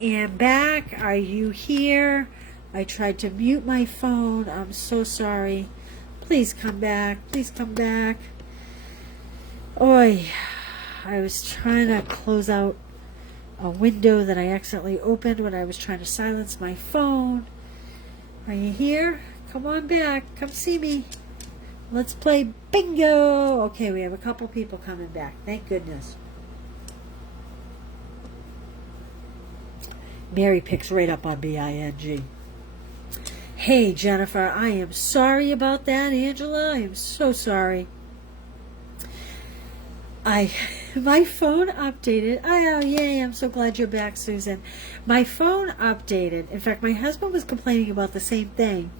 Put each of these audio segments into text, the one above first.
And back. Are you here? I tried to mute my phone. I'm so sorry. Please come back. Please come back. Oi. I was trying to close out a window that I accidentally opened when I was trying to silence my phone. Are you here? Come on back. Come see me. Let's play bingo. Okay, we have a couple people coming back. Thank goodness. Mary picks right up on Bing. Hey, Jennifer, I am sorry about that, Angela. I am so sorry. My phone updated. Oh, yay, I'm so glad you're back, Susan. My phone updated. In fact, my husband was complaining about the same thing.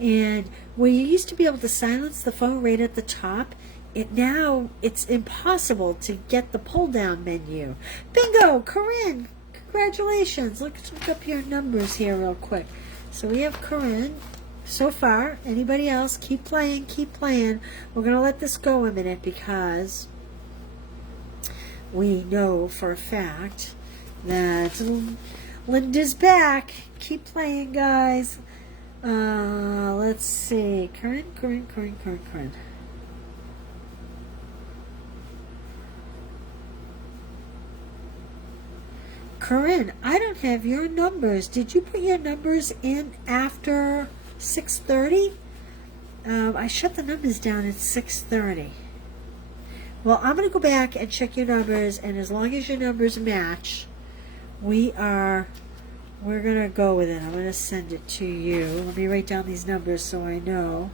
And where you used to be able to silence the phone right at the top, it's impossible to get the pull-down menu. Bingo, Corinne. Congratulations. Let's look up your numbers here real quick. So we have Corinne so far. Anybody else? Keep playing, keep playing. We're going to let this go a minute because we know for a fact that Linda's back. Keep playing, guys. Let's see. Corinne. Corinne, I don't have your numbers. Did you put your numbers in after 6:30? I shut the numbers down at 6:30. Well, I'm going to go back and check your numbers, and as long as your numbers match, we're going to go with it. I'm going to send it to you. Let me write down these numbers so I know.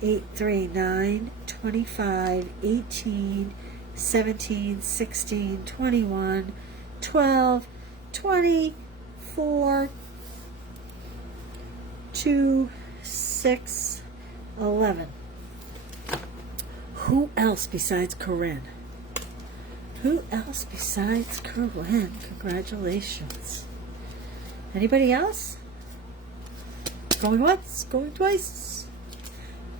839 25 18 17 16 21 12 24 2 6 11. Who else besides Corinne? Who else besides Corinne? Congratulations. Anybody else? Going once, going twice.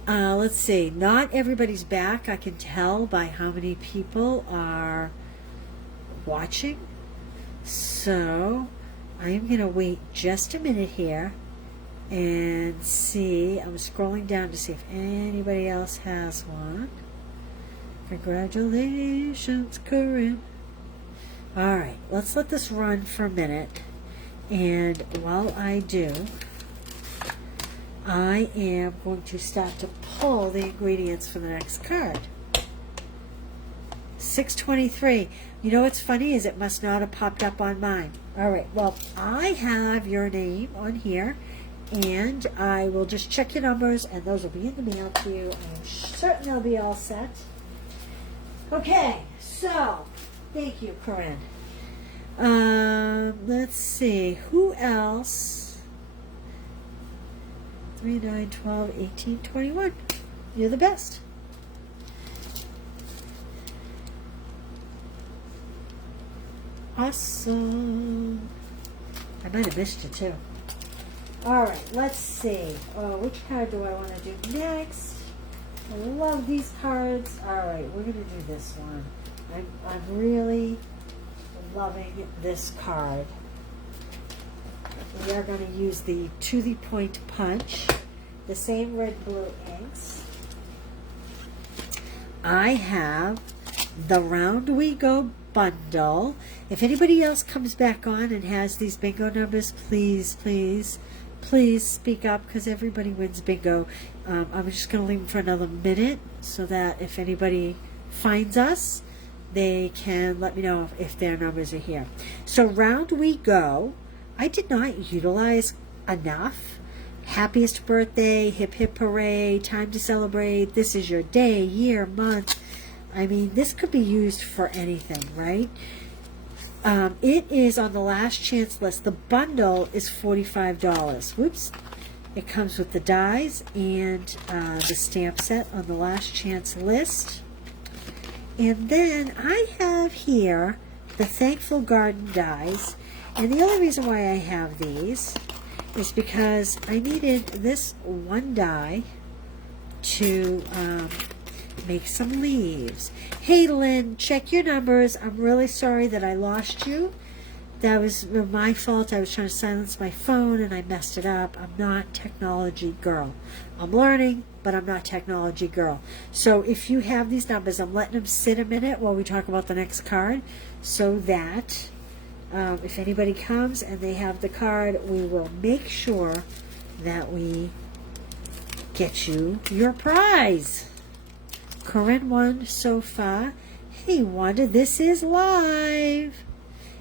Let's see. Not everybody's back. I can tell by how many people are watching. So I am going to wait just a minute here and see. I'm scrolling down to see if anybody else has one. Congratulations, Corinne. All right, let's let this run for a minute. And while I do, I am going to start to pull the ingredients for the next card. 623. You know what's funny is it must not have popped up on mine. All right, well, I have your name on here, and I will just check your numbers, and those will be in the mail to you. I'm certain they'll be all set. Okay, so thank you, Corinne. Let's see, who else? 3, 9, 12, 18, 21. You're the best. Awesome. I might have missed you too. All right, let's see. Which card do I want to do next? I love these cards. All right, we're going to do this one. I'm really loving this card. We are going to use the To The Point Punch, the same red blue inks. I have the Round We Go bundle. If anybody else comes back on and has these bingo numbers, please speak up, because everybody wins bingo. I'm just going to leave them for another minute so that if anybody finds us, they can let me know if their numbers are here. So Round We Go, I did not utilize enough. Happiest birthday, hip hip hooray, time to celebrate, this is your day, year, month. I mean, this could be used for anything, right? It is on the last chance list. The bundle is $45. Whoops. It comes with the dies and the stamp set on the last chance list. And then I have here the Thankful Garden dies. And the only reason why I have these is because I needed this one die to make some leaves. Hey, Lynn, check your numbers. I'm really sorry that I lost you. That was my fault. I was trying to silence my phone and I messed it up. I'm not technology girl. I'm learning, but I'm not technology girl. So if you have these numbers, I'm letting them sit a minute while we talk about the next card, so that if anybody comes and they have the card, we will make sure that we get you your prize. Corinne won so far. Hey, Wanda, this is live.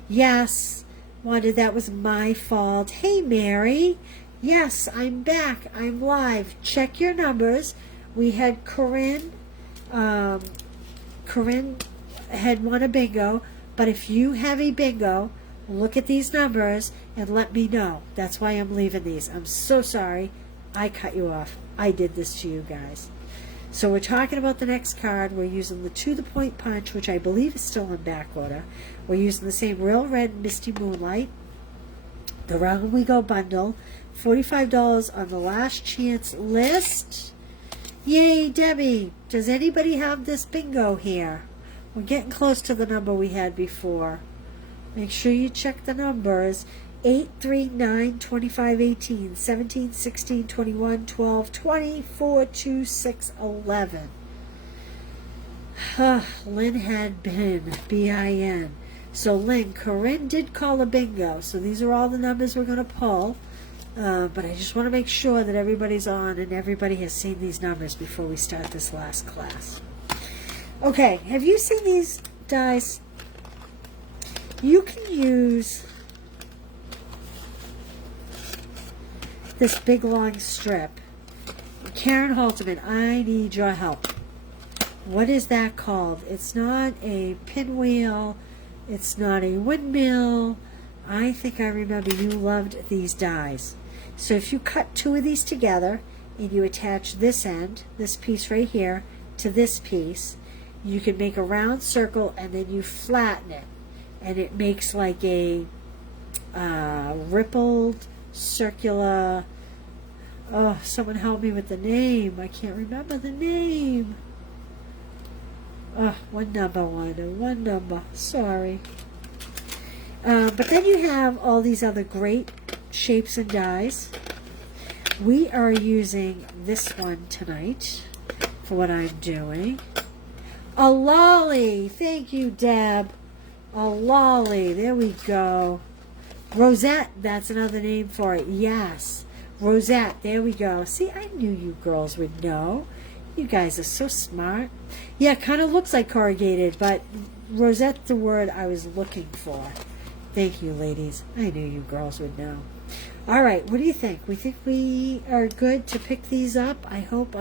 Yes, Wanda, that was my fault. Hey, Mary. Yes, I'm back. I'm live. Check your numbers. We had Corinne. Corinne had won a bingo. But if you have a bingo, look at these numbers and let me know. That's why I'm leaving these. I'm so sorry. I cut you off. I did this to you guys. So we're talking about the next card. We're using the To The Point Punch, which I believe is still in back order. We're using the same Real Red Misty Moonlight. The Round We Go bundle. $45 on the last chance list. Yay, Debbie. Does anybody have this bingo here? We're getting close to the number we had before. Make sure you check the numbers. 8, 3, 9, 25, 18, 17, 16, 21, 12, 20, 4, 2, 6, 11. Lynn had been, B-I-N. So Lynn, Corinne did call a bingo. So these are all the numbers we're going to pull. But I just want to make sure that everybody's on and everybody has seen these numbers before we start this last class. Okay, have you seen these dice? You can use this big long strip. Karen Halterman, I need your help. What is that called? It's not a pinwheel. It's not a windmill. I think I remember you loved these dies. So if you cut two of these together and you attach this end, this piece right here, to this piece, you can make a round circle and then you flatten it. And it makes like a rippled circular, oh, someone help me with the name. I can't remember the name. Oh, one number, sorry. But then you have all these other great shapes and dies. We are using this one tonight for what I'm doing. A lolly. Thank you, Deb. A lolly. There we go. Rosette. That's another name for it. Yes. Rosette. There we go. See, I knew you girls would know. You guys are so smart. Yeah, it kind of looks like corrugated, but Rosette's the word I was looking for. Thank you, ladies. I knew you girls would know. All right, what do you think? We think we are good to pick these up? I hope.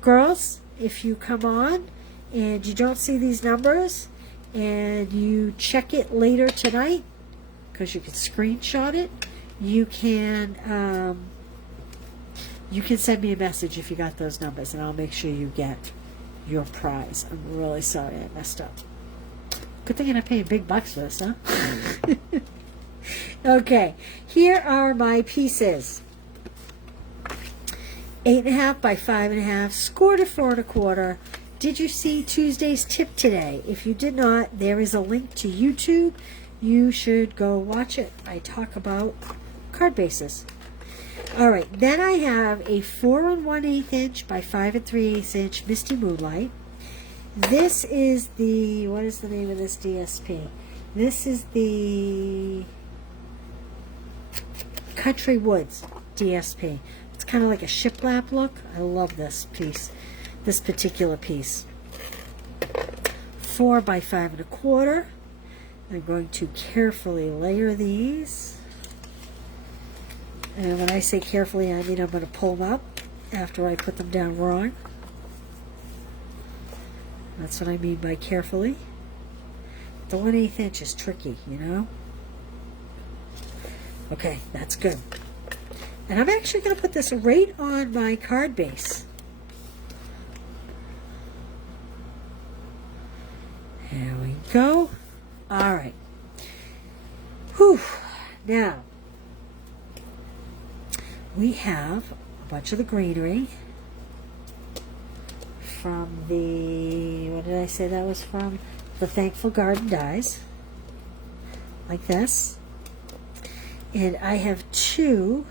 Girls, if you come on and you don't see these numbers and you check it later tonight, because you can screenshot it, you can send me a message if you got those numbers, and I'll make sure you get your prize. I'm really sorry I messed up. Good thing I'm not paying big bucks for this, huh? Okay, here are my pieces. 8.5 by 5.5, scored a 4 1/4. Did you see Tuesday's tip today? If you did not, there is a link to YouTube. You should go watch it. I talk about card bases. All right, then I have a 4 1/8 inch by 5 3/8 inch Misty Moonlight. This is the, what is the name of this DSP? This is the Country Woods DSP. It's kind of like a shiplap look. I love this piece, this particular piece. 4 by 5 1/4. I'm going to carefully layer these. And when I say carefully, I mean I'm going to pull them up after I put them down wrong. That's what I mean by carefully. The 1/8 inch is tricky, you know? Okay, that's good. And I'm actually going to put this right on my card base. There we go. All right. Whew. Now, we have a bunch of the greenery from the, what did I say that was from? the Thankful Garden dies, like this. And I have 2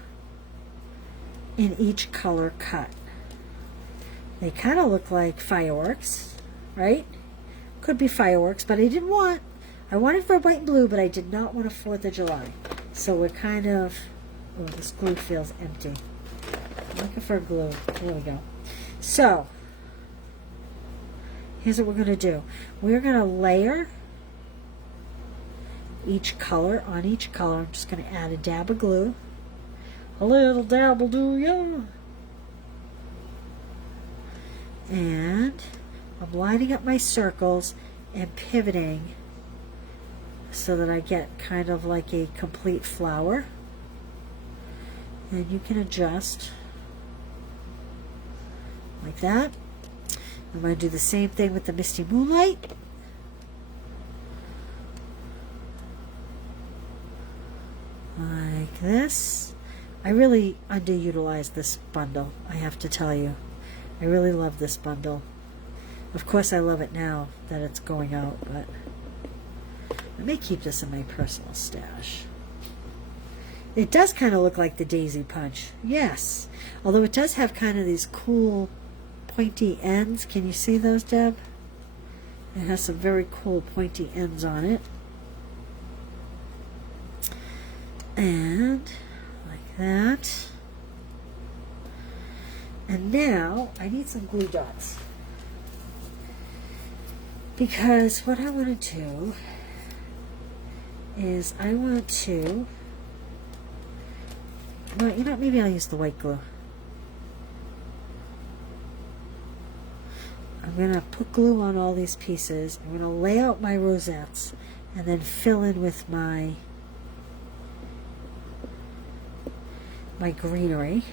in each color cut. They kind of look like fireworks, right? Could be fireworks, but I wanted for white and blue, but I did not want a 4th of July. So we're kind of, oh, this glue feels empty. I'm looking for glue. There we go. So, here's what we're going to do. We're going to layer each color on each color. I'm just going to add a dab of glue. A little dab will do ya. And I'm lining up my circles and pivoting so that I get kind of like a complete flower. And you can adjust like that. I'm going to do the same thing with the Misty Moonlight. Like this. I really underutilized this bundle, I have to tell you. I really love this bundle. Of course I love it now that it's going out, but I may keep this in my personal stash. It does kind of look like the Daisy Punch, yes. Although it does have kind of these cool pointy ends. Can you see those, Deb? It has some very cool pointy ends on it. And like that. And now I need some glue dots. Because what I want to do is I want to, well, you know, maybe I'll use the white glue. I'm going to put glue on all these pieces. I'm going to lay out my rosettes and then fill in with my greenery.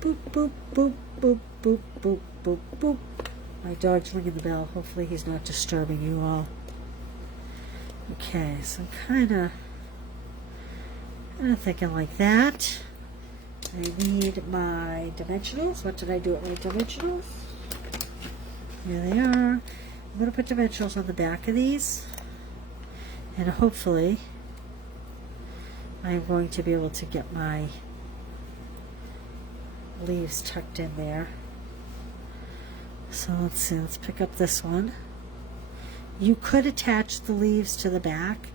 Boop, boop, boop, boop, boop, boop, boop, boop. My dog's ringing the bell. Hopefully he's not disturbing you all. Okay, so I'm kind of thinking like that. I need my dimensionals. What did I do with my dimensionals? Here they are. I'm going to put dimensionals on the back of these. And hopefully I'm going to be able to get my leaves tucked in there. So let's see, let's pick up this one. You could attach the leaves to the back.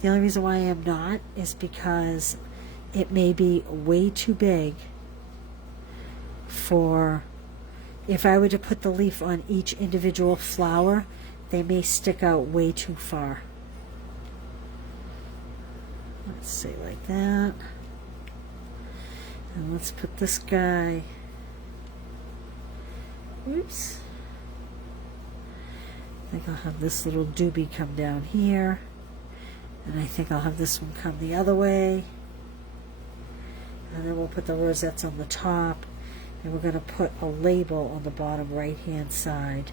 The only reason why I am not is because it may be way too big for, if I were to put the leaf on each individual flower, they may stick out way too far. Let's see, like that. And let's put this guy, oops, I think I'll have this little doobie come down here, and I think I'll have this one come the other way, and then we'll put the rosettes on the top, and we're going to put a label on the bottom right hand side.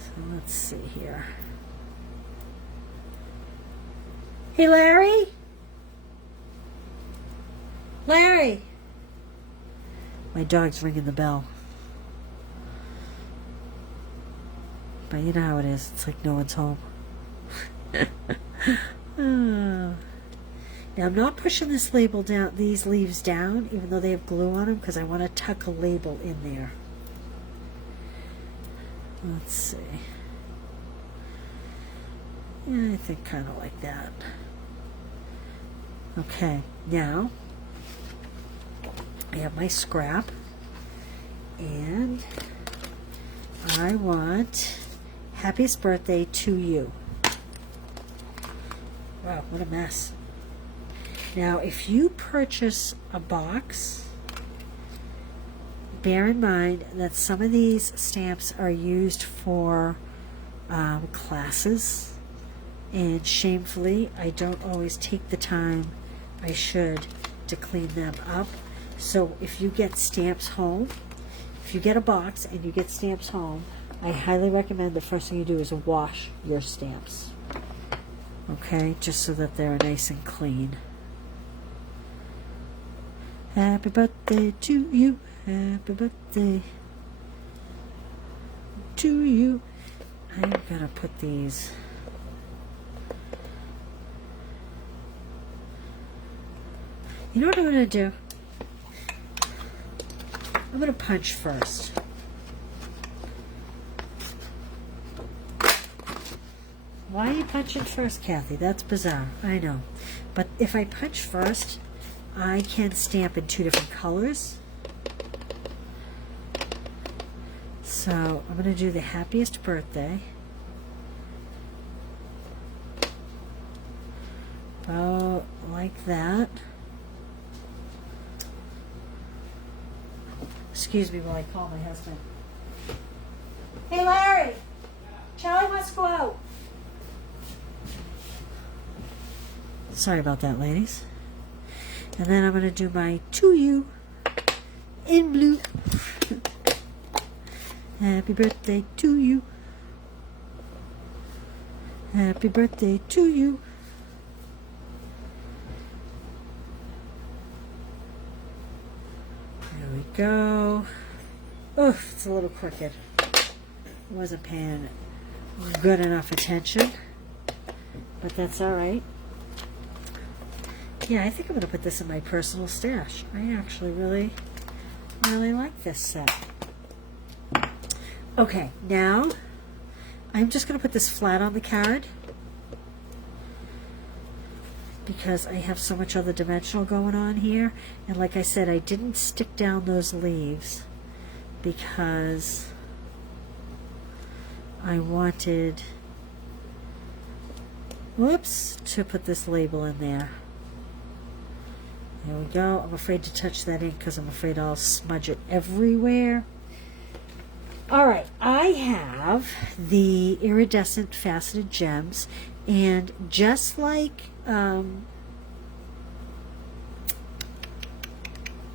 So let's see here. Hey, Larry? Larry! My dog's ringing the bell. But you know how it is. It's like no one's home. Oh. Now I'm not pushing this label down, these leaves down, even though they have glue on them, because I want to tuck a label in there. Let's see. Yeah, I think kind of like that. Okay, now I have my scrap, and I want happiest birthday to you. Wow, what a mess. Now, if you purchase a box, bear in mind that some of these stamps are used for classes, and shamefully, I don't always take the time I should to clean them up. So if you get stamps home, if you get a box and you get stamps home, I highly recommend the first thing you do is wash your stamps. Okay, just so that they're nice and clean. Happy birthday to you. Happy birthday to you. I'm gonna put these. You know what I'm gonna do? I'm gonna punch first. Why are you punching first, Kathy? That's bizarre. I know. But if I punch first, I can stamp in 2 different colors. So I'm going to do the happiest birthday. About like that. Excuse me while I call my husband. Hey, Larry! Charlie wants to go out. Sorry about that, ladies. And then I'm going to do my to you in blue. Happy birthday to you. Happy birthday to you. There we go. Oof, it's a little crooked. Wasn't paying good enough attention, but that's all right. Yeah, I think I'm going to put this in my personal stash. I actually really like this set. Okay, now I'm just going to put this flat on the card because I have so much other dimensional going on here. And like I said, I didn't stick down those leaves because I wanted, to put this label in there. There we go. I'm afraid to touch that ink because I'm afraid I'll smudge it everywhere. All right, I have the iridescent faceted gems, and just like what are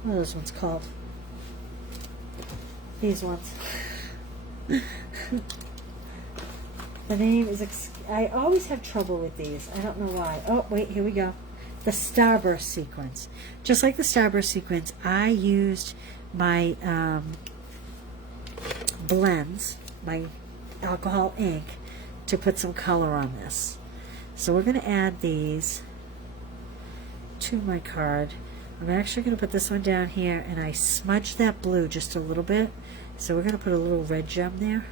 those ones called? These ones. The name is, I always have trouble with these. I don't know why. Oh, wait, here we go. The Starburst sequence. Just like the Starburst sequence, I used my blends, my alcohol ink, to put some color on this. So we're going to add these to my card. I'm actually going to put this one down here, and I smudged that blue just a little bit. So we're going to put a little red gem there.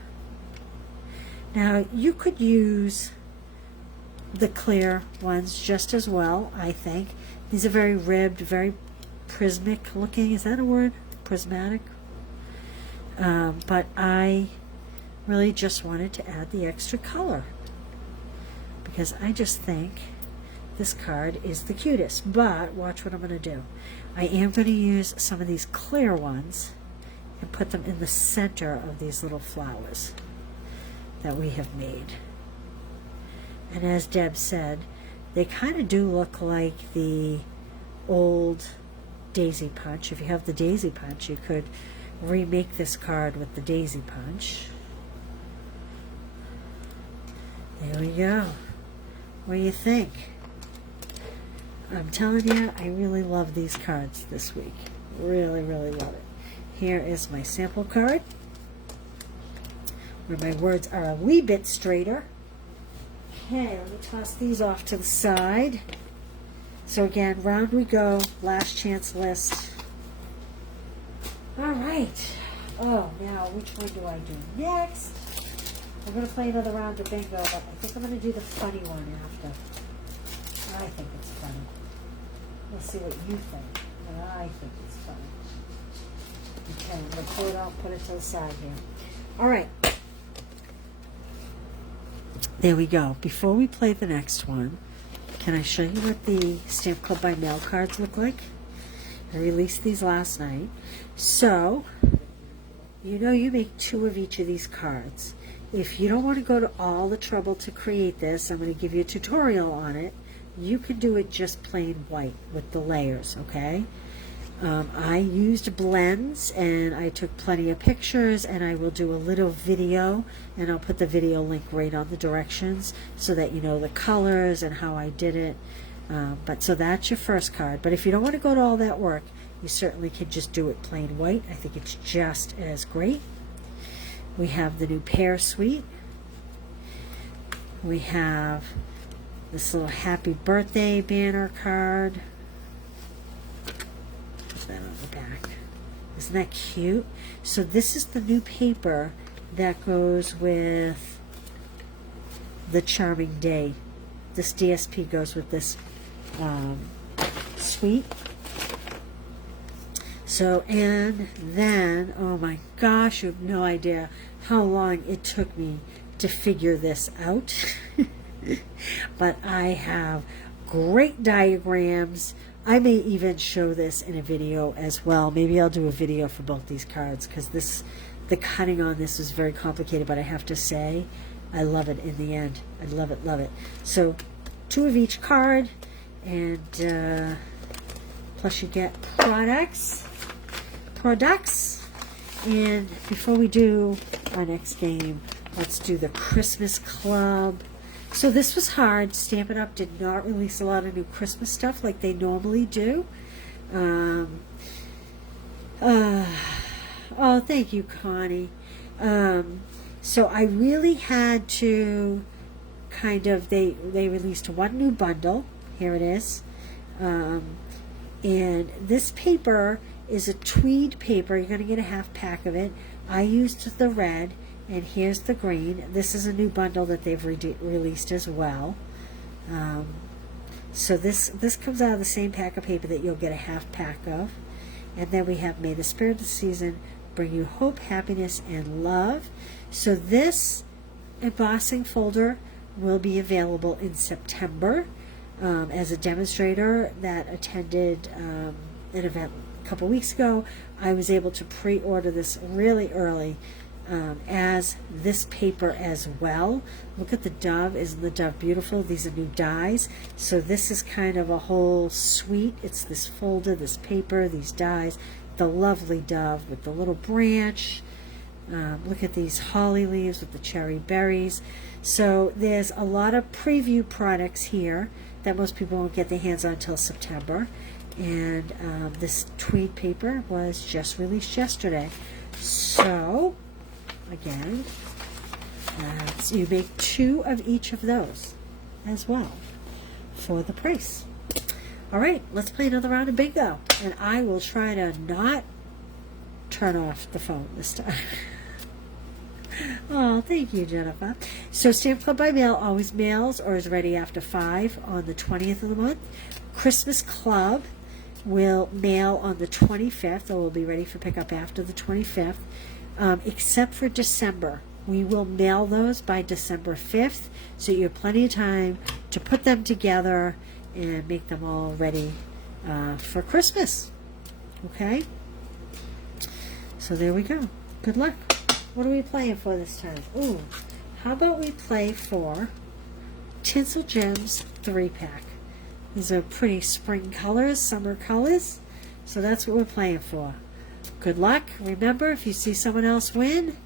Now you could use the clear ones just as well, I think. These are very ribbed, very prismatic looking. Is that a word? Prismatic? But I really just wanted to add the extra color because I just think this card is the cutest. But watch what I'm going to do. I am going to use some of these clear ones and put them in the center of these little flowers that we have made. And as Deb said, they kind of do look like the old Daisy Punch. If you have the Daisy Punch, you could remake this card with the Daisy Punch. There we go. What do you think? I'm telling you, I really love these cards this week. Really, really love it. Here is my sample card, where my words are a wee bit straighter. Okay, let me toss these off to the side. So again, round we go, last chance list. All right. Oh, now which one do I do next? I'm going to play another round of bingo, but I think I'm going to do the funny one after. I think it's funny. We'll see what you think, but I think it's funny. Okay, I'm going to pull it out, put it to the side here. All right. There we go. Before we play the next one, can I show you what the Stamp Club by Mail cards look like? I released these last night. So, you know you make 2 of each of these cards. If you don't want to go to all the trouble to create this, I'm going to give you a tutorial on it. You can do it just plain white with the layers, okay? I used blends, and I took plenty of pictures, and I will do a little video, and I'll put the video link right on the directions so that you know the colors and how I did it. But so that's your first card. But if you don't want to go to all that work, You certainly can just do it plain white. I think it's just as great. We have the new Pear Suite. We have this little happy birthday banner card. Put that on the back. Isn't that cute? So this is the new paper that goes with the Charming Day. This DSP goes with this suite. So, and then, oh my gosh, you have no idea how long it took me to figure this out. But I have great diagrams. I may even show this in a video as well. Maybe I'll do a video for both these cards, because the cutting on this is very complicated, but I have to say, I love it in the end. I love it, love it. So, 2 of each card, and plus you get products. And before we do our next game, let's do the Christmas Club. So this was hard. Stampin' Up! Did not release a lot of new Christmas stuff like they normally do. Oh, thank you, Connie. So I really had to kind of, they released 1 new bundle. Here it is. And this paper is a tweed paper. You're going to get a half pack of it. I used the red, and here's the green. This is a new bundle that they've released as well. So this comes out of the same pack of paper that you'll get a half pack of. And then we have May the Spirit of the Season bring you hope, happiness, and love. So this embossing folder will be available in September. As a demonstrator that attended an event a couple weeks ago, I was able to pre-order this really early as this paper as well. Look at the dove. Isn't the dove beautiful? These are new dies. So this is kind of a whole suite. It's this folder, this paper, these dies, the lovely dove with the little branch. Look at these holly leaves with the cherry berries. So there's a lot of preview products here that most people won't get their hands on until September. And this tweed paper was just released yesterday. So, again, so you make 2 of each of those as well for the price. All right, let's play another round of bingo. And I will try to not turn off the phone this time. Oh, thank you, Jennifer. So Stamp Club by Mail always mails or is ready after 5 on the 20th of the month. Christmas Club will mail on the 25th, or will be ready for pickup after the 25th, except for December. We will mail those by December 5th, so you have plenty of time to put them together and make them all ready for Christmas. Okay? So there we go. Good luck. What are we playing for this time? Ooh, how about we play for Tinsel Gems 3-pack. These are pretty spring colors, summer colors. So that's what we're playing for. Good luck. Remember, if you see someone else win,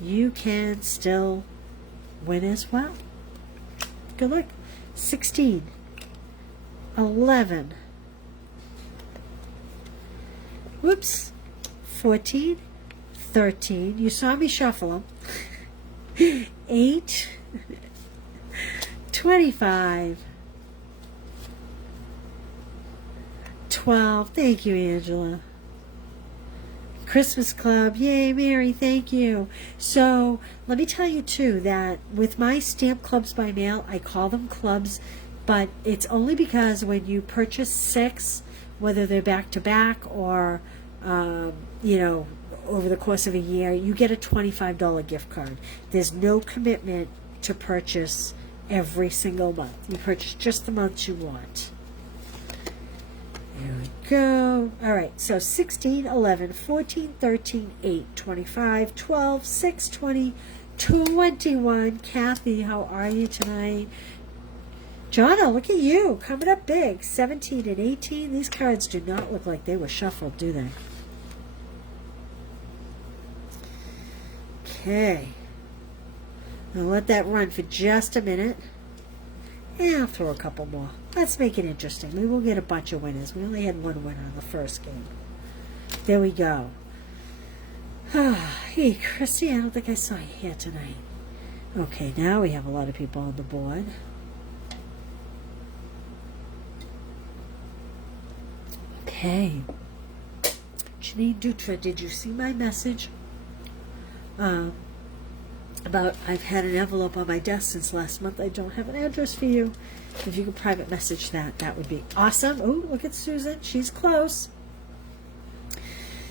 you can still win as well. Good luck. 16, 11, whoops, 14, 13, you saw me shuffle them, 8, 25, 12, thank you, Angela. Christmas Club, yay, Mary, thank you. So, let me tell you, too, that with my Stamp Clubs by Mail, I call them clubs, but it's only because when you purchase 6, whether they're back-to-back or, you know, over the course of a year, you get a $25 gift card. There's no commitment to purchase every single month. You purchase just the months you want. There we go. All right, so 16, 11, 14, 13, 8, 25, 12, 6, 20, 21. Kathy, how are you tonight? Jonna, look at you, coming up big. 17 and 18. These cards do not look like they were shuffled, do they? Okay. I'll let that run for just a minute. And I'll throw a couple more. Let's make it interesting. We will get a bunch of winners. We only had one winner in the first game. There we go. Hey, Christy, I don't think I saw you here tonight. Okay, now we have a lot of people on the board. Okay. Janine Dutra, did you see my message? About I've had an envelope on my desk since last month. I don't have an address for you. If you could private message that, that would be awesome. Oh, look at Susan. She's close.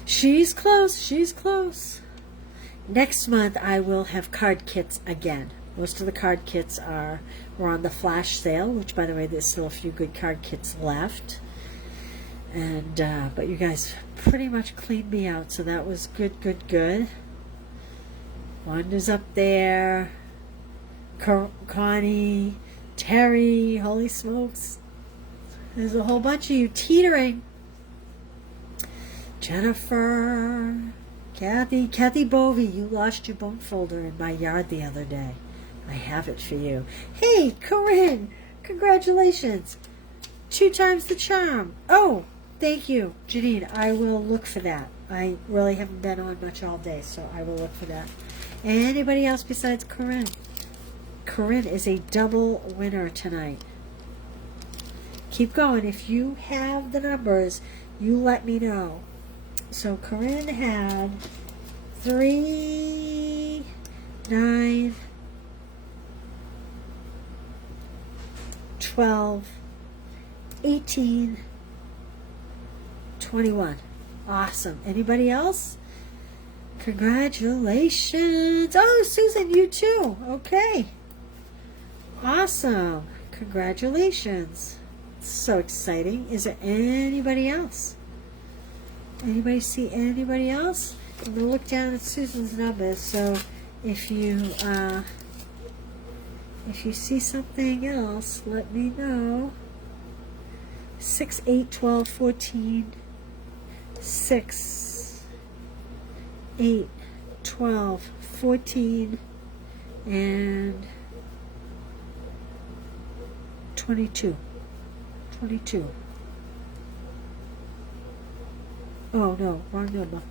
She's close. She's close. Next month, I will have card kits again. Most of the card kits were on the flash sale, which, by the way, there's still a few good card kits left. And but you guys pretty much cleaned me out, so that was good, good, good. Wanda's up there. Connie, Terry, holy smokes. There's a whole bunch of you teetering. Jennifer, Kathy Bovey, you lost your bone folder in my yard the other day. I have it for you. Hey, Corinne, congratulations. 2 times the charm. Oh, thank you, Janine. I will look for that. I really haven't been on much all day, so I will look for that. Anybody else besides Corinne? Corinne is a double winner tonight. Keep going. If you have the numbers, you let me know. So Corinne had 3, 9, 12, 18, 21. Awesome. Anybody else? Congratulations. Oh, Susan, you too. Okay. Awesome. Congratulations. So exciting. Is there anybody else? Anybody see anybody else? I'm going to look down at Susan's numbers. So if you see something else, let me know. 6, 8, 12, 14, 6, 8, 12, 14, and 22. 22. Oh, no, wrong number.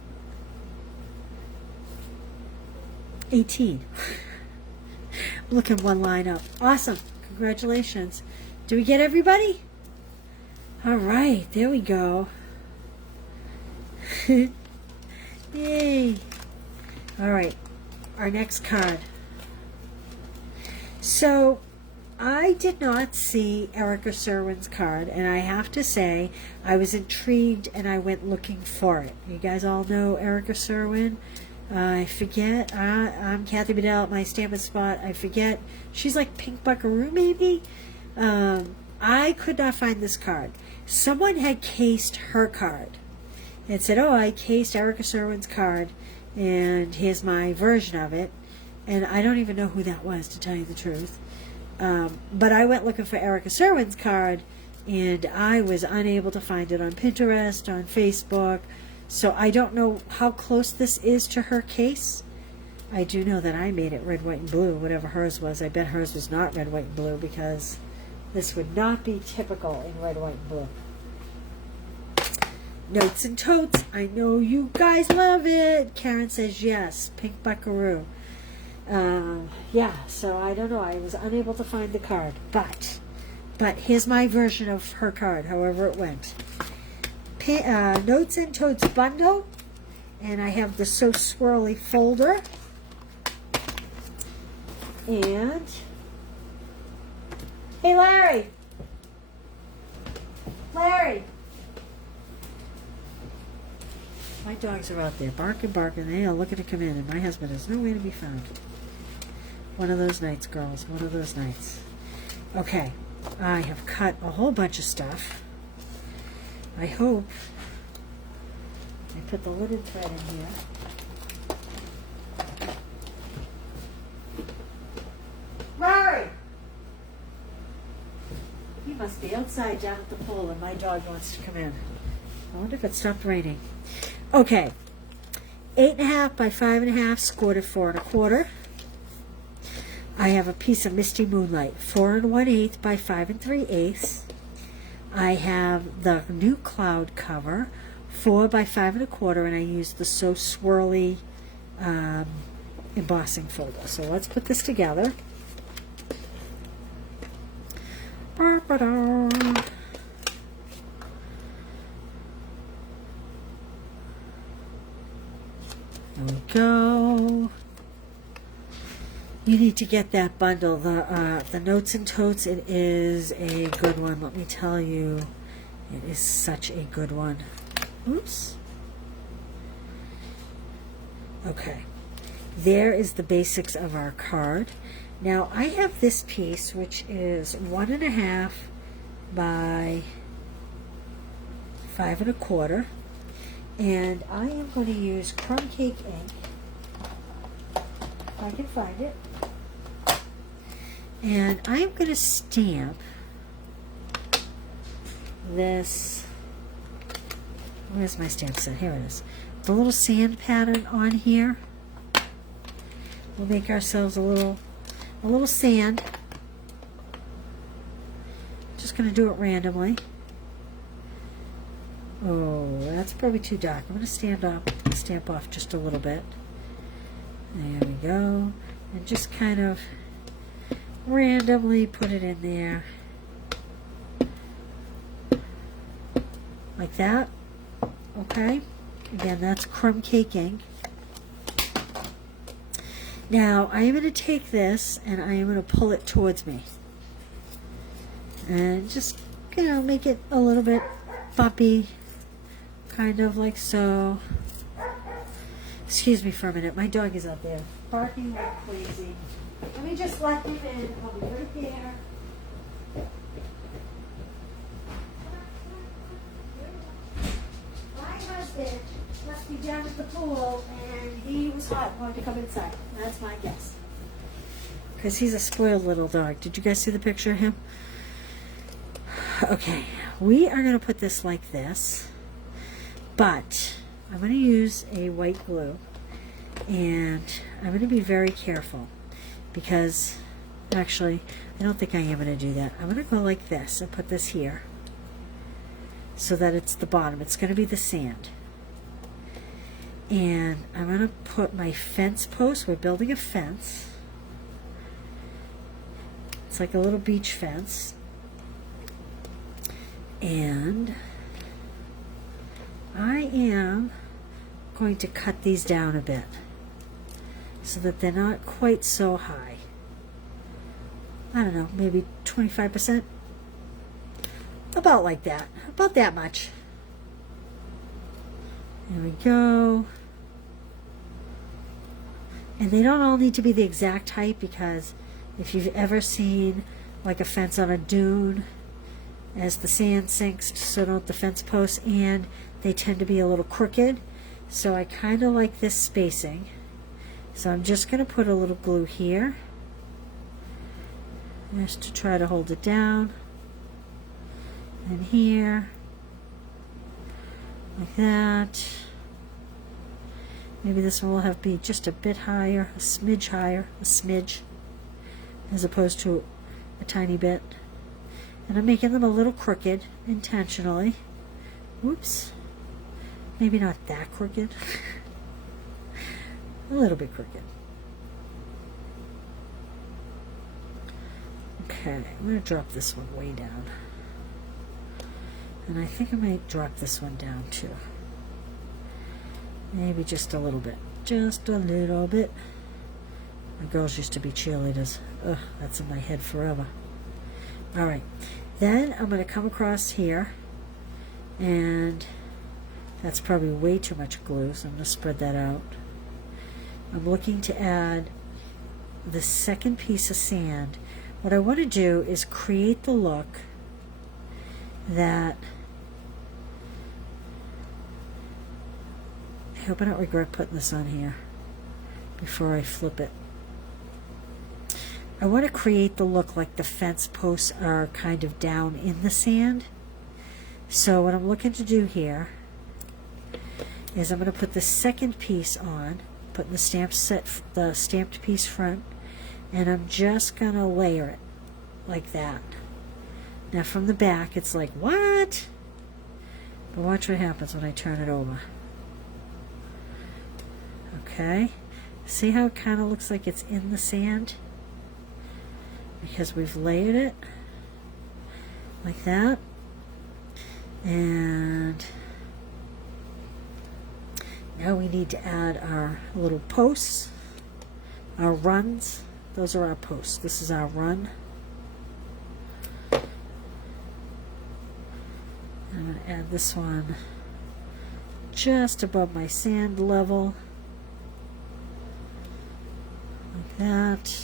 18. I'm looking one line up. Awesome. Congratulations. Do we get everybody? All right, there we go. Yay. All right, our next card. So, I did not see Erica Serwin's card, and I have to say, I was intrigued and I went looking for it. You guys all know Erica Serwin. I forget. I'm Kathy Bedell at my Stamp Spot. I forget. She's like Pink Buckaroo, maybe? I could not find this card. Someone had cased her card and said, oh, I cased Erica Serwin's card, and here's my version of it. And I don't even know who that was, to tell you the truth. But I went looking for Erica Serwin's card, and I was unable to find it on Pinterest, on Facebook. So I don't know how close this is to her case. I do know that I made it red, white, and blue, whatever hers was. I bet hers was not red, white, and blue, because this would not be typical in red, white, and blue. Notes and totes. I know you guys love it. Karen says yes. Pink Buckaroo. Yeah, so I don't know. I was unable to find the card. But here's my version of her card, however it went. Notes and totes bundle. And I have the So Swirly folder. And hey, Larry. Larry. My dogs are out there barking. They are looking to come in, and my husband is nowhere to be found. One of those nights, girls. One of those nights. Okay. I have cut a whole bunch of stuff. I hope I put the lidded thread in here. Rory! He must be outside down at the pool, and my dog wants to come in. I wonder if it stopped raining. Okay. 8.5 by 5.5, scored at 4 1/4. I have a piece of Misty Moonlight, 4 1/8 by 5 3/8. I have the new cloud cover, 4 by 5 1/4, and I used the So Swirly embossing folder. So let's put this together. There we go. You need to get that bundle. The Notes and Totes, it is a good one. Let me tell you, it is such a good one. Oops. Okay. There is the basics of our card. Now I have this piece, which is 1.5 by 5 1/4, and I am going to use Crumb Cake ink, if I can find it, and I'm going to stamp this. Where's my stamp set? Here it is. The little sand pattern on here. We'll make ourselves a little sand. Just going to do it randomly. Oh, that's probably too dark. I'm going to stamp off just a little bit. There we go. And just kind of randomly put it in there. Like that. Okay. Again, that's Crumb Cake ink. Now, I am going to take this and I am going to pull it towards me. And just, make it a little bit bumpy. Kind of like so. Excuse me for a minute. My dog is out there barking like crazy. Let me just let him in. I'll be right there. My husband must be down at the pool, and he was hot and wanted to come inside. That's my guess. Because he's a spoiled little dog. Did you guys see the picture of him? Okay, we are going to put this like this, but I'm going to use a white glue, and I'm going to be very careful because, actually, I don't think I am going to do that. I'm going to go like this and put this here so that it's the bottom. It's going to be the sand. And I'm going to put my fence post. We're building a fence. It's like a little beach fence. And I am going to cut these down a bit so that they're not quite so high. I don't know, maybe 25%. About like that. About that much. There we go. And they don't all need to be the exact height, because if you've ever seen like a fence on a dune, as the sand sinks, so don't the fence posts, and they tend to be a little crooked. So I kind of like this spacing. So I'm just going to put a little glue here, just to try to hold it down. And here, like that. Maybe this one will have be just a bit higher, a smidge higher, a smidge, as opposed to a tiny bit. And I'm making them a little crooked intentionally. Whoops. Maybe not that crooked. A little bit crooked. Okay, I'm going to drop this one way down. And I think I might drop this one down too. Maybe just a little bit. Just a little bit. My girls used to be cheerleaders. Ugh, that's in my head forever. Alright, then I'm going to come across here, and that's probably way too much glue, so I'm going to spread that out. I'm looking to add the second piece of sand. What I want to do is create the look that, I hope I don't regret putting this on here before I flip it. I want to create the look like the fence posts are kind of down in the sand. So what I'm looking to do here is I'm going to put the second piece on, put the stamped piece front, and I'm just going to layer it like that. Now from the back it's like, what? But watch what happens when I turn it over. Okay. See how it kind of looks like it's in the sand? Because we've layered it like that. And now we need to add our little posts, our runs. Those are our posts. This is our run. I'm going to add this one just above my sand level. Like that.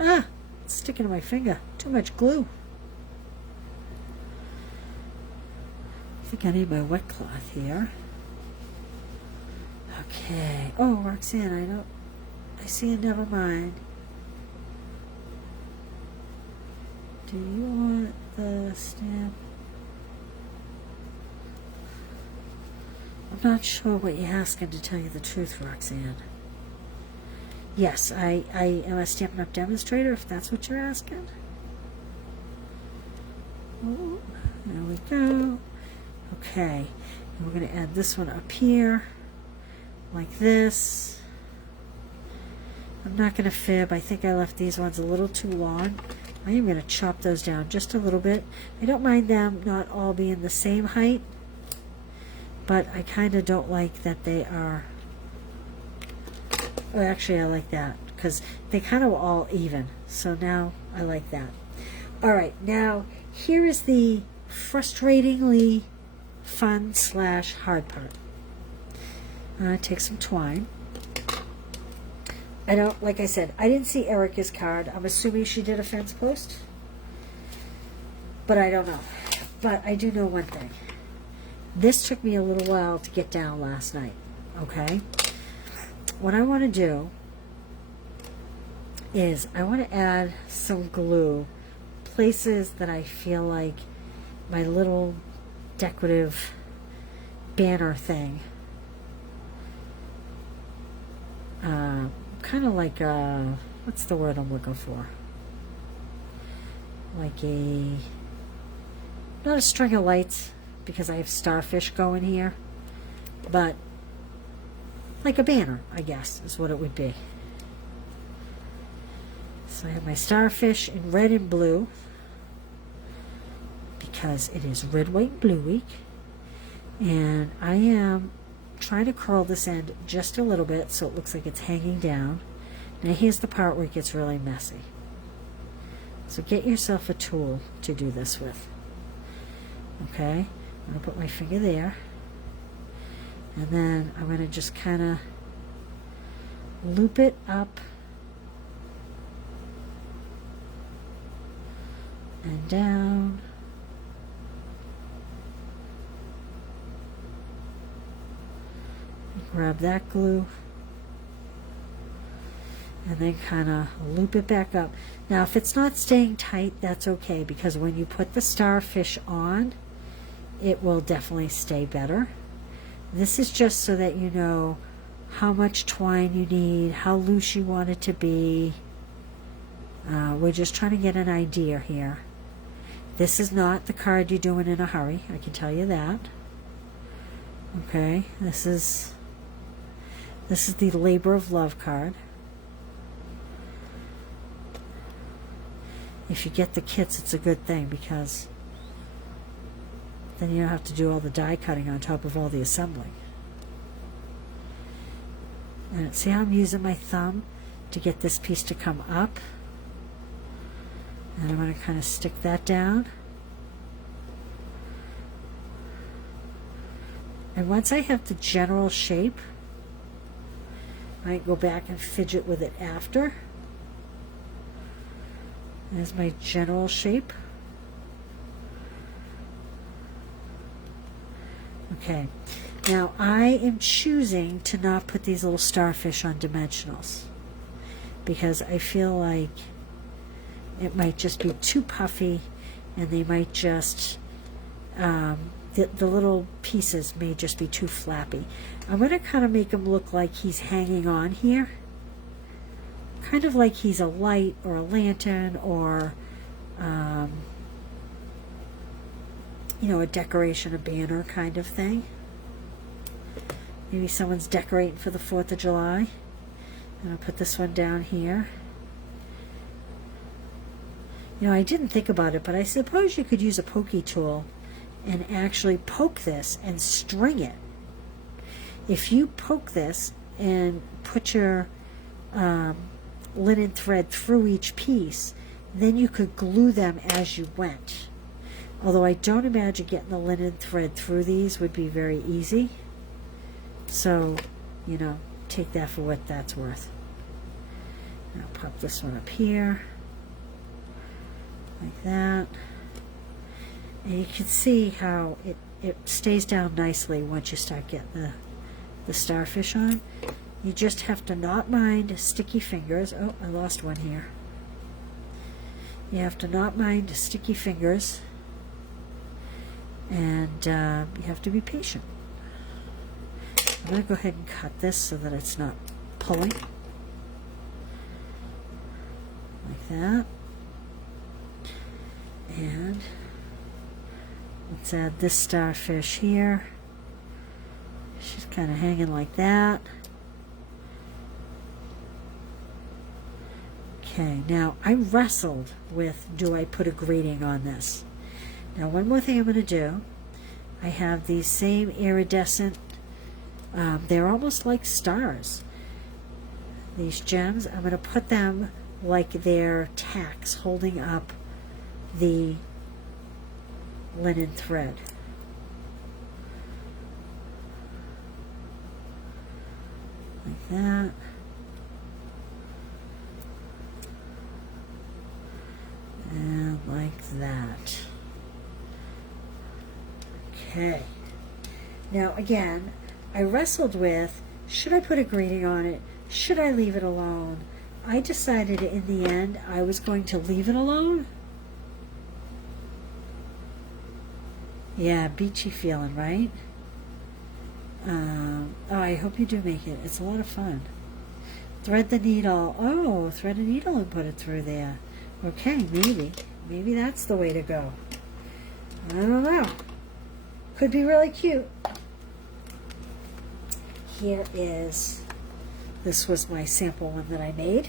Ah! It's sticking to my finger. Too much glue. I think I need my wet cloth here. Okay. Oh, Roxanne, I see it. Never mind. Do you want the stamp? I'm not sure what you're asking, to tell you the truth, Roxanne. Yes, I am a Stampin' Up! Demonstrator, if that's what you're asking. Oh, there we go. Okay, and we're going to add this one up here, like this. I'm not going to fib. I think I left these ones a little too long. I am going to chop those down just a little bit. I don't mind them not all being the same height, but I kind of don't like that they are... Oh, actually, I like that because they kind of all even. So now I like that. All right, now here is the frustratingly fun / hard part. Take some twine. I don't, like I said, I didn't see Erica's card. I'm assuming she did a fence post, but I don't know. But I do know one thing. This took me a little while to get down last night. Okay. What I want to do is I want to add some glue places that I feel like my little decorative banner thing, kind of like a, what's the word I'm looking for? Like a, not a string of lights because I have starfish going here, but like a banner, I guess, is what it would be. So I have my starfish in red and blue because it is Red, White, Blue Week. And I am trying to curl this end just a little bit so it looks like it's hanging down. Now here's the part where it gets really messy. So get yourself a tool to do this with. Okay, I'm going to put my finger there. And then I'm going to just kind of loop it up and down. Grab that glue. And then kind of loop it back up. Now if it's not staying tight, that's okay, because when you put the starfish on, it will definitely stay better. This is just so that you know how much twine you need, how loose you want it to be. We're just trying to get an idea here. This is not the card you're doing in a hurry, I can tell you that. Okay, this is the labor of love card. If you get the kits, it's a good thing, because then you don't have to do all the die cutting on top of all the assembling. And see how I'm using my thumb to get this piece to come up? And I'm going to kind of stick that down. And once I have the general shape, I might go back and fidget with it after. There's my general shape. Okay, now I am choosing to not put these little starfish on dimensionals because I feel like it might just be too puffy, and they might just, the little pieces may just be too flappy. I'm going to kind of make him look like he's hanging on here, kind of like he's a light or a lantern or you know, a decoration, a banner kind of thing. Maybe someone's decorating for the 4th of July. I'll put this one down here. You know, I didn't think about it, but I suppose you could use a pokey tool and actually poke this and string it. If you poke this and put your linen thread through each piece, then you could glue them as you went. Although I don't imagine getting the linen thread through these would be very easy. So, you know, take that for what that's worth. Now pop this one up here, like that. And you can see how it stays down nicely once you start getting the starfish on. You just have to not mind sticky fingers. Oh, I lost one here. You have to not mind sticky fingers, and you have to be patient. I'm going to go ahead and cut this so that it's not pulling. Like that. And let's add this starfish here. She's kind of hanging like that. Okay, now I wrestled with, do I put a greeting on this? Now one more thing I'm going to do. I have these same iridescent, they're almost like stars. These gems, I'm going to put them like they're tacks holding up the linen thread. Like that. And like that. Okay. Now again, I wrestled with, should I put a greeting on it? Should I leave it alone? I decided in the end I was going to leave it alone. Yeah, beachy feeling, right? Oh, I hope you do make it. It's a lot of fun. Thread the needle. Oh, thread a needle and put it through there. Okay, maybe that's the way to go. I don't know. Could be really cute. Here is, this was my sample one that I made.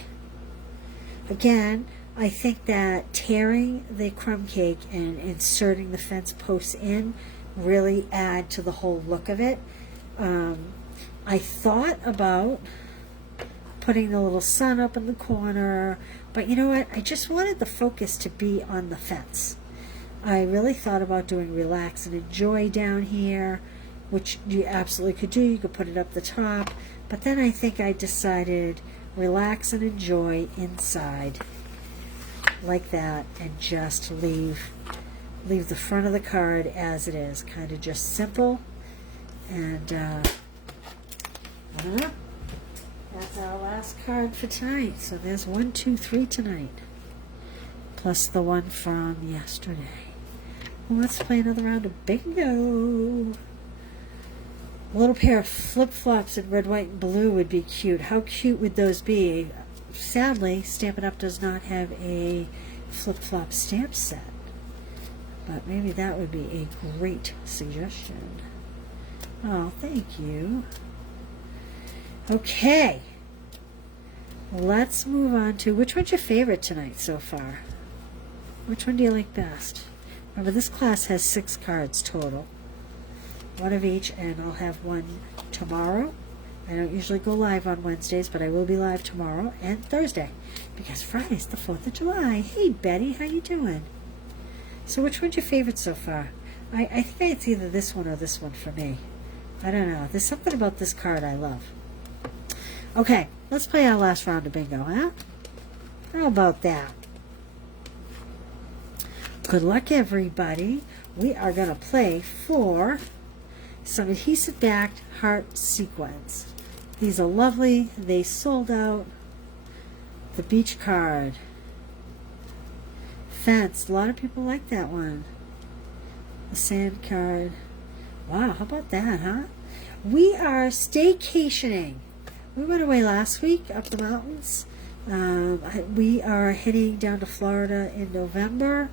Again, I think that tearing the crumb cake and inserting the fence posts in really add to the whole look of it. I thought about putting the little sun up in the corner, but you know what? I just wanted the focus to be on the fence. I really thought about doing relax and enjoy down here, which you absolutely could do. You could put it up the top, but then I think I decided relax and enjoy inside, like that, and just leave the front of the card as it is, kind of just simple. And I don't know. That's our last card for tonight. So there's 1, 2, 3 tonight, plus the one from yesterday. Well, let's play another round of bingo. A little pair of flip-flops in red, white, and blue would be cute. How cute would those be? Sadly, Stampin' Up! Does not have a flip-flop stamp set, but maybe that would be a great suggestion. Oh, thank you. Okay, let's move on to, which one's your favorite tonight so far? Which one do you like best? Remember, this class has 6 cards total. One of each, and I'll have one tomorrow. I don't usually go live on Wednesdays, but I will be live tomorrow and Thursday, because Friday's the 4th of July. Hey, Betty, how you doing? So which one's your favorite so far? I think it's either this one or this one for me. I don't know. There's something about this card I love. Okay, let's play our last round of bingo, huh? How about that? Good luck, everybody. We are going to play for some adhesive-backed heart sequins. These are lovely. They sold out. The beach card. Fence. A lot of people like that one. The sand card. Wow, how about that, huh? We are staycationing. We went away last week up the mountains. We are heading down to Florida in November,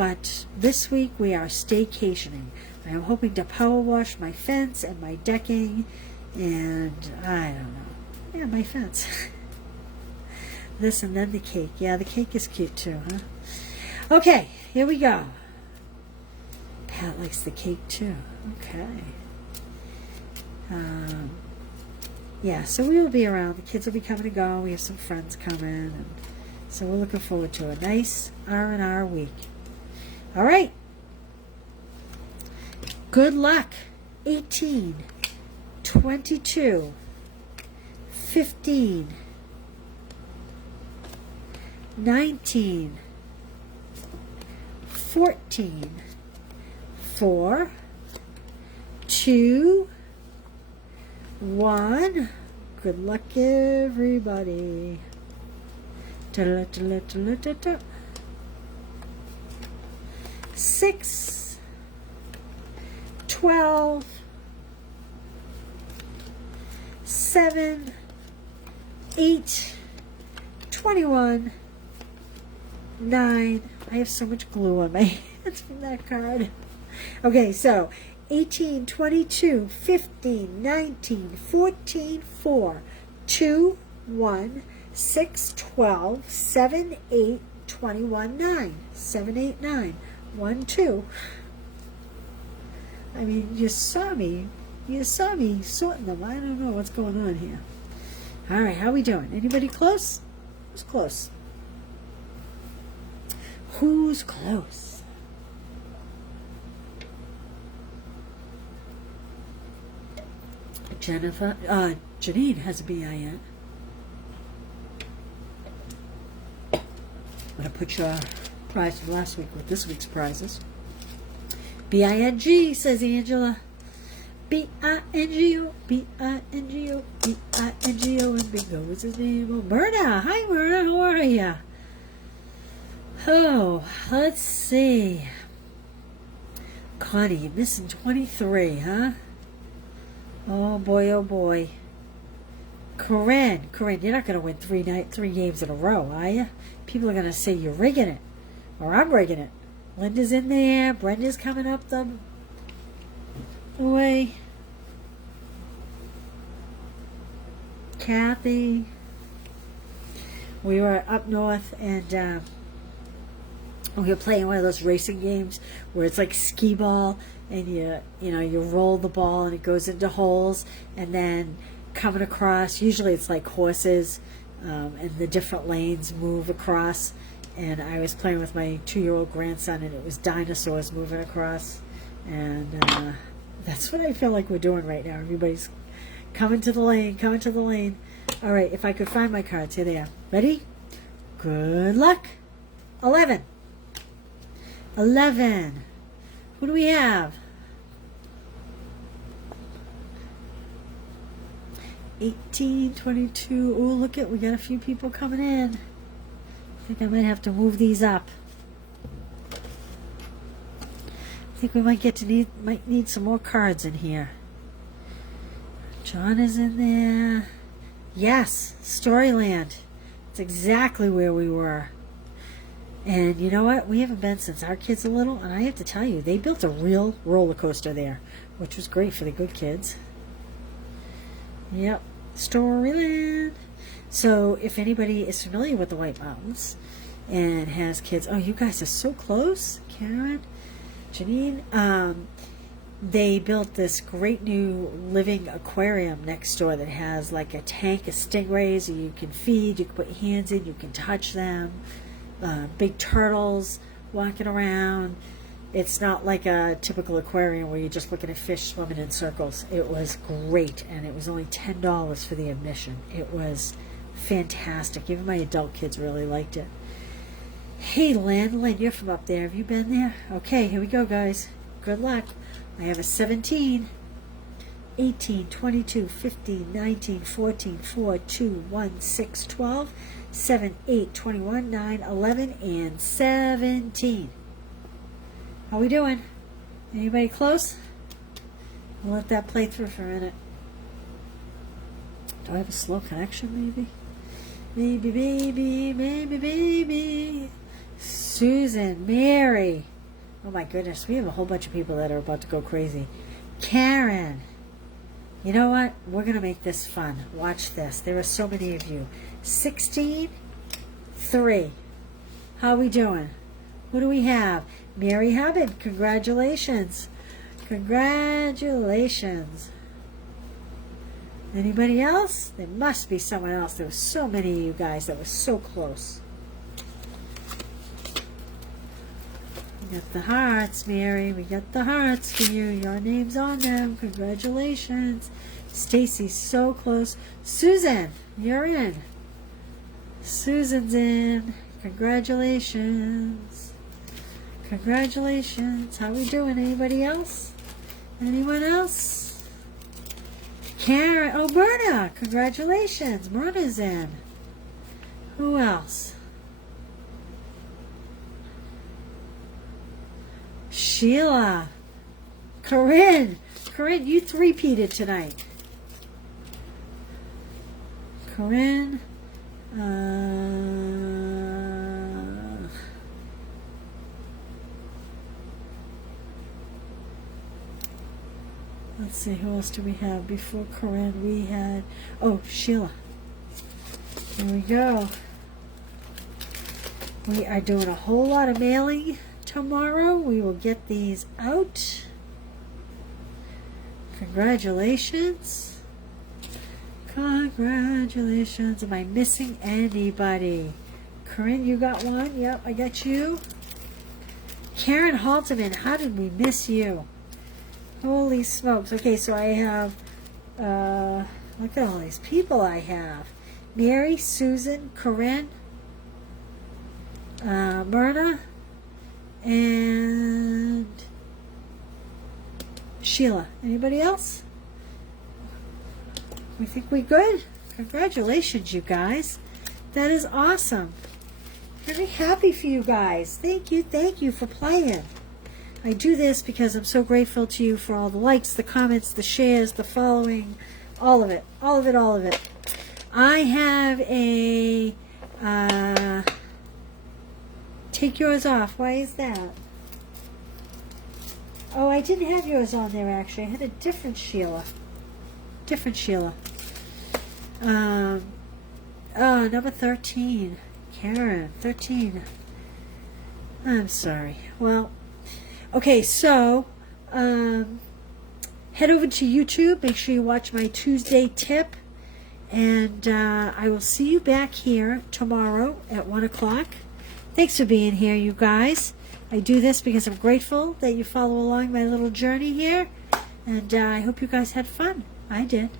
But this week we are staycationing. I am hoping to power wash my fence and my decking, and I don't know. Yeah, my fence. This and then the cake. Yeah, the cake is cute too, huh? Okay, here we go. Pat likes the cake too. Okay. Yeah, so we will be around. The kids will be coming and going. We have some friends coming, and so we're looking forward to a nice R&R week. All right. Good luck. 18, 22, 15, 19, 14, 4, 2, 1. Good luck, everybody. 6, 12, 7, 8, 21, 9. I have so much glue on my hands from that card. Okay, so 18, 22, 15, 19, 14, 4, 2, 1, 6, 12, 7, 8, 21, 9. 7, 8, 9. 1, 2. I mean, you saw me sorting them. I don't know what's going on here. All right, how we doing? Anybody close? Who's close? Who's close? Jennifer, Janine has a BIN. I'm going to put your prize from last week with this week's prizes. BING, says Angela. BINGO, BINGO, BINGO, and bingo is his name. Oh, Myrna. Hi, Myrna. How are ya? Oh, let's see. Connie, you're missing 23, huh? Oh, boy, oh, boy. Corinne, you're not going to win three games in a row, are you? People are going to say you're rigging it. Or I'm rigging it. Linda's in there. Brenda's coming up the way. Kathy. We were up north, and we were playing one of those racing games where it's like skee ball, and you roll the ball and it goes into holes, and then coming across, usually it's like horses, and the different lanes move across. And I was playing with my 2-year-old grandson, and it was dinosaurs moving across. And that's what I feel like we're doing right now. Everybody's coming to the lane. All right, if I could find my cards. Here they are. Ready? Good luck. 11. Who do we have? 18, 22. Oh, look we got a few people coming in. I think I might have to move these up. I think we might need some more cards in here. John is in there. Yes, Storyland. It's exactly where we were. And you know what? We haven't been since our kids are little, and I have to tell you, they built a real roller coaster there, which was great for the good kids. Yep, Storyland. So if anybody is familiar with the White Mountains and has kids, oh, you guys are so close, Karen, Janine. They built this great new living aquarium next door that has like a tank of stingrays that you can feed, you can put your hands in, you can touch them. Big turtles walking around. It's not like a typical aquarium where you're just looking at fish swimming in circles. It was great, and it was only $10 for the admission. It was fantastic. Even my adult kids really liked it. Hey, Lynn, you're from up there. Have you been there? Okay, here we go, guys. Good luck. I have a 17, 18, 22, 15, 19, 14, 4, 2, 1, 6, 12, 7, 8, 21, 9, 11, and 17. How we doing? Anybody close? I'll let that play through for a minute. Do I have a slow connection, maybe? Maybe, baby. Susan, Mary. Oh my goodness, we have a whole bunch of people that are about to go crazy. Karen. You know what? We're going to make this fun. Watch this. There are so many of you. 16, 3. How are we doing? What do we have? Mary Hubbard, congratulations. Congratulations. Anybody else? There must be someone else. There were so many of you guys that were so close. We got the hearts, Mary. We got the hearts for you. Your name's on them. Congratulations. Stacy's so close. Susan, you're in. Susan's in. Congratulations. Congratulations. How we doing? Anybody else? Anyone else? Karen. Oh, Myrna. Congratulations. Myrna's in. Who else? Sheila. Corinne. Corinne, you three-peated tonight. Corinne. Let's see, who else do we have? Before Corinne, we had... Oh, Sheila. Here we go. We are doing a whole lot of mailing tomorrow. We will get these out. Congratulations. Congratulations. Am I missing anybody? Corinne, you got one? Yep, I got you. Karen Halterman, how did we miss you? Holy smokes. Okay, so I have, look at all these people I have. Mary, Susan, Corinne, Myrna, and Sheila. Anybody else? We think we good? Congratulations, you guys. That is awesome. Very happy for you guys. Thank you for playing. I do this because I'm so grateful to you for all the likes, the comments, the shares, the following, all of it. All of it, all of it. I have a, take yours off. Why is that? Oh, I didn't have yours on there, actually. I had a different Sheila. Different Sheila. Oh, number 13. Karen, 13. I'm sorry. Well, okay, so head over to YouTube. Make sure you watch my Tuesday tip. And I will see you back here tomorrow at 1 o'clock. Thanks for being here, you guys. I do this because I'm grateful that you follow along my little journey here. And I hope you guys had fun. I did.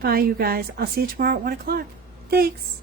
Bye, you guys. I'll see you tomorrow at 1 o'clock. Thanks.